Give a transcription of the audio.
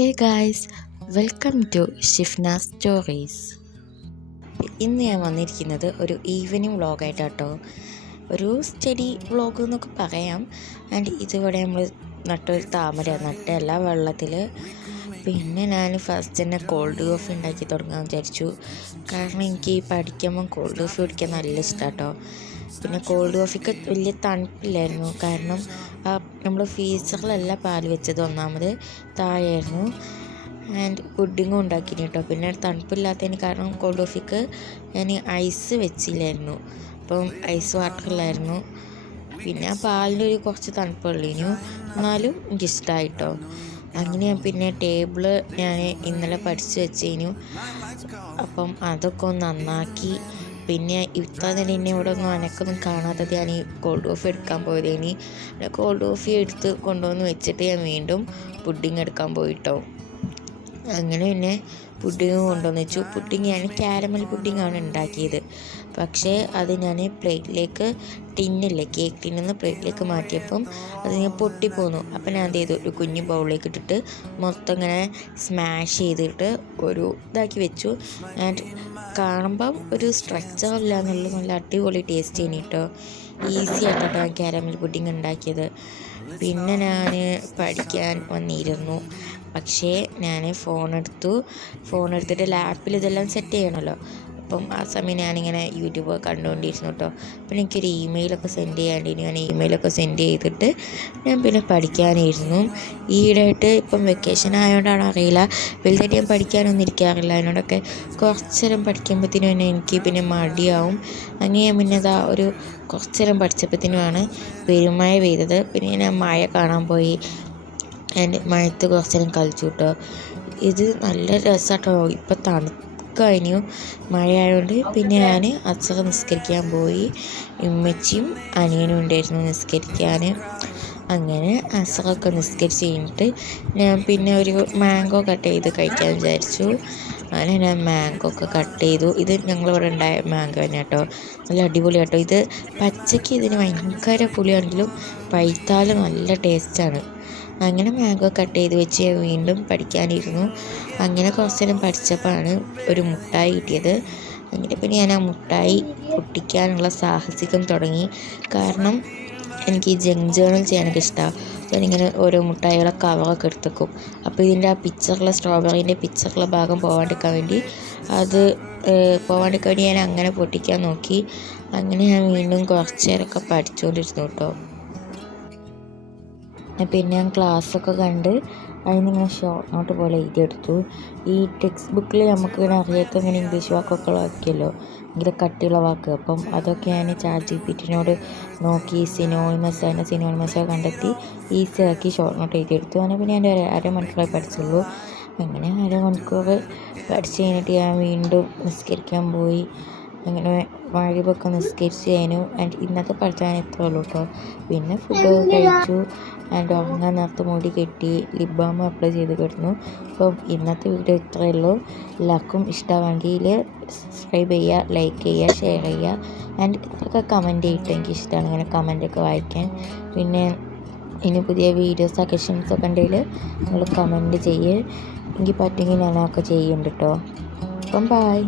Hey guys, welcome to Shifna stories. ഇന്ന് ഞാൻ വന്നിരിക്കുന്നത് ഒരു ഈവനിങ് വ്ളോഗായിട്ടാട്ടോ. ഒരു സ്റ്റഡി വ്ളോഗ് എന്നൊക്കെ പറയാം. ആൻഡ് ഇതിവിടെ നമ്മൾ നട്ടൊരു താമര നട്ടല്ല വെള്ളത്തിൽ. പിന്നെ ഞാൻ ഫസ്റ്റ് തന്നെ കോൾഡ് കോഫി ഉണ്ടാക്കി തുടങ്ങാൻ വിചാരിച്ചു. കാരണം എനിക്ക് പഠിക്കുമ്പം കോൾഡ് കോഫി കുടിക്കാൻ നല്ല ഇഷ്ടമാട്ടോ. പിന്നെ കോൾഡ് കോഫിക്ക് വലിയ തണുപ്പില്ലായിരുന്നു, കാരണം നമ്മൾ ഫ്രീസറിലല്ല പാൽ വെച്ചത്, ഒന്നാമത് താഴെയായിരുന്നു. ആൻഡ് പുഡിങ്ങും ഉണ്ടാക്കിന് കേട്ടോ. പിന്നെ തണുപ്പില്ലാത്തതിന് കാരണം കോൾഡ് കോഫിക്ക് ഞാൻ ഐസ് വെച്ചില്ലായിരുന്നു, അപ്പം ഐസ് വാട്ടറിലായിരുന്നു. പിന്നെ ആ പാലിൻ്റെ ഒരു കുറച്ച് തണുപ്പുള്ളതിനു, എന്നാലും എനിക്കിഷ്ടമായിട്ടോ. അങ്ങനെ പിന്നെ ടേബിള് ഞാൻ ഇന്നലെ പഠിച്ചു വെച്ചതിനു, അപ്പം അതൊക്കെ ഒന്ന് നന്നാക്കി. പിന്നെ തന്നെ എന്നെ ഇവിടെ ഒന്നും അനക്കൊന്നും കാണാത്തത് ഞാൻ ഈ കോൾഡ് കോഫി എടുക്കാൻ പോയതേനി. കോൾഡ് കോഫി എടുത്ത് കൊണ്ടുവന്ന് വെച്ചിട്ട് ഞാൻ വീണ്ടും പുഡിങ് എടുക്കാൻ പോയിട്ടോ. അങ്ങനെ പിന്നെ പുഡിങ് കൊണ്ടുവന്ന് വെച്ചു. പുഡിങ് ഞാൻ ക്യാരമൽ പുഡിങ്ങാണ് ഉണ്ടാക്കിയത്. പക്ഷേ അത് ഞാൻ പ്ലേറ്റിലേക്ക് ടിന്നില്ലേ, കേക്ക് ടിന്നിൽ നിന്ന് പ്ലേറ്റിലേക്ക് മാറ്റിയപ്പം അത് ഞാൻ പൊട്ടിപ്പോന്നു. അപ്പം ഞാൻ എന്ത് ചെയ്തു, ഒരു കുഞ്ഞു ബൗളിലേക്ക് ഇട്ടിട്ട് മൊത്തം ഇങ്ങനെ സ്മാഷ് ചെയ്തിട്ട് ഒരു ഇതാക്കി വെച്ചു. ആൻഡ് കാണുമ്പം ഒരു സ്ട്രക്ചർ ഇല്ല എന്നുള്ളത് നല്ല അടിപൊളി ടേസ്റ്റ് ചെയ്യണം കേട്ടോ. ഈസി ആയിട്ടാണ് ഞാൻ ക്യാരമൽ പുഡിങ് ഉണ്ടാക്കിയത്. പിന്നെ ഞാൻ പഠിക്കാൻ വന്നിരുന്നു. പക്ഷേ ഞാൻ ഫോൺ എടുത്തിട്ട് ലാപ്പിൽ ഇതെല്ലാം സെറ്റ് ചെയ്യണമല്ലോ. അപ്പം ആ സമയം ഞാനിങ്ങനെ യൂട്യൂബ് കണ്ടുകൊണ്ടിരുന്നു കേട്ടോ. പിന്നെ എനിക്കൊരു ഇമെയിലൊക്കെ സെൻഡ് ചെയ്യാണ്ടിരുന്നു. ഞാൻ ഇമെയിലൊക്കെ സെൻഡ് ചെയ്തിട്ട് ഞാൻ പിന്നെ പഠിക്കാനിരുന്നു. ഈയിടെയായിട്ട് ഇപ്പം വെക്കേഷൻ ആയതുകൊണ്ടാണ് അറിയില്ല, വലുതായിട്ട് ഞാൻ പഠിക്കാനൊന്നും ഇരിക്കാറില്ല. അതിനോടൊക്കെ കുറച്ച് നേരം പഠിക്കുമ്പോഴത്തേനും തന്നെ എനിക്ക് പിന്നെ മടിയാവും. അങ്ങനെ ഞാൻ പിന്നെ ഒരു കുറച്ച് നേരം പഠിച്ചപ്പോഴത്തേനുമാണ് പെരുമഴ പെയ്തത്. പിന്നെ ഞാൻ മഴ കാണാൻ പോയി. ആൻഡ് മഴയത്ത് കുറച്ച് നേരം കളിച്ചു കേട്ടോ. ഇത് നല്ല രസമാട്ടോ. ഇപ്പം തണുക്കഴിഞ്ഞു മഴ ആയതുകൊണ്ട്. പിന്നെ ഞാൻ അസർ നിസ്കരിക്കാൻ പോയി. ഉമ്മച്ചിയും അനിയനും ഉണ്ടായിരുന്നു നിസ്കരിക്കാൻ. അങ്ങനെ അസറൊക്കെ നിസ്കരിച്ച് കഴിഞ്ഞിട്ട് ഞാൻ പിന്നെ ഒരു മാംഗോ കട്ട് ചെയ്ത് കഴിക്കാൻ വിചാരിച്ചു. അങ്ങനെ ഞാൻ മാംഗോ ഒക്കെ കട്ട് ചെയ്തു. ഇത് ഞങ്ങളിവിടെ ഉണ്ടായ മാംഗോ തന്നെ കേട്ടോ. നല്ല അടിപൊളി കേട്ടോ. ഇത് പച്ചയ്ക്ക് ഇതിന് ഭയങ്കര പുളിയാണെങ്കിലും പഴുത്താൽ നല്ല ടേസ്റ്റാണ്. അങ്ങനെ മാംഗോ കട്ട് ചെയ്ത് വെച്ച് വീണ്ടും പഠിക്കാനിരുന്നു. അങ്ങനെ കുറച്ച് നേരം പഠിച്ചപ്പോഴാണ് ഒരു മുട്ടായി കിട്ടിയത്. അങ്ങനെ പിന്നെ ഞാൻ ആ മുട്ടായി പൊട്ടിക്കാനുള്ള സാഹസികം തുടങ്ങി. കാരണം എനിക്ക് ജങ്ക് ജേർണൽ ചെയ്യാനൊക്കെ ഇഷ്ടമാണ്. ഞാനിങ്ങനെ ഓരോ മുട്ടായികളെ കവറൊക്കെ എടുത്തേക്കും. അപ്പോൾ ഇതിൻ്റെ ആ പിക്ചറുള്ള സ്ട്രോബെറീൻ്റെ പിക്ചറുള്ള ഭാഗം പോകാണ്ടിരിക്കാൻ വേണ്ടി ഞാൻ അങ്ങനെ പൊട്ടിക്കാൻ നോക്കി. അങ്ങനെ ഞാൻ വീണ്ടും കുറച്ച് നേരമൊക്കെ പഠിച്ചുകൊണ്ടിരുന്നു കേട്ടോ. പിന്നെ ഞാൻ ക്ലാസ്സൊക്കെ കണ്ട് അതിനിങ്ങനെ ഷോർട്ട് നോട്ട് പോലെ എഴുതിയെടുത്തു. ഈ ടെക്സ്റ്റ് ബുക്കിൽ നമുക്കിങ്ങനെ അറിയാത്ത ഇങ്ങനെ ഇംഗ്ലീഷ് വാക്കൊക്കെ ആക്കിയല്ലോ, ഭയങ്കര കട്ടിയുള്ള വാക്ക്. അപ്പം അതൊക്കെ ഞാൻ ChatGPT നോക്കി സിനോണിമസ് കണ്ടെത്തി ഈസി ആക്കി ഷോർട്ട് നോട്ട് എഴുതിയെടുത്തു. അങ്ങനെ പിന്നെ ഞാൻ അരമണിക്കൂറായി പഠിച്ചുള്ളൂ. അങ്ങനെ അരമണിക്കൂർ പഠിച്ച് കഴിഞ്ഞിട്ട് ഞാൻ വീണ്ടും നിസ്കരിക്കാൻ പോയി. അങ്ങനെ മഗ്‌രിബൊക്കെ നിസ്കരിച്ച് കഴിഞ്ഞു. ആൻഡ് ഇന്നത്തെ പഠിത്തം ഇത്രേ ഉള്ളൂ കേട്ടോ. പിന്നെ ഫുഡൊക്കെ കഴിച്ചു. ആൻഡ് ഉറങ്ങാൻ നേരത്തെ മുടി കെട്ടി ലിപ് ബാം അപ്ലൈ ചെയ്ത് കിടന്നു. അപ്പം ഇന്നത്തെ വീഡിയോ ഇത്രയേ ഉള്ളൂ. എല്ലാവർക്കും ഇഷ്ടമാണെങ്കിൽ സബ്സ്ക്രൈബ് ചെയ്യുക, ലൈക്ക് ചെയ്യുക, ഷെയർ ചെയ്യുക. ആൻഡ് ഇതൊക്കെ കമൻറ്റ് ചെയ്തിട്ട് എനിക്ക് ഇഷ്ടമാണ് ഇങ്ങനെ കമൻറ്റൊക്കെ വായിക്കാൻ. പിന്നെ ഇനി പുതിയ വീഡിയോസ് സജഷൻസൊക്കെ ഉണ്ടെങ്കിൽ നിങ്ങൾ കമൻറ്റ് ചെയ്യുക. എനിക്ക് പറ്റുമെങ്കിൽ ഞാനൊക്കെ ചെയ്യുന്നുണ്ട് കേട്ടോ. അപ്പം ബൈ.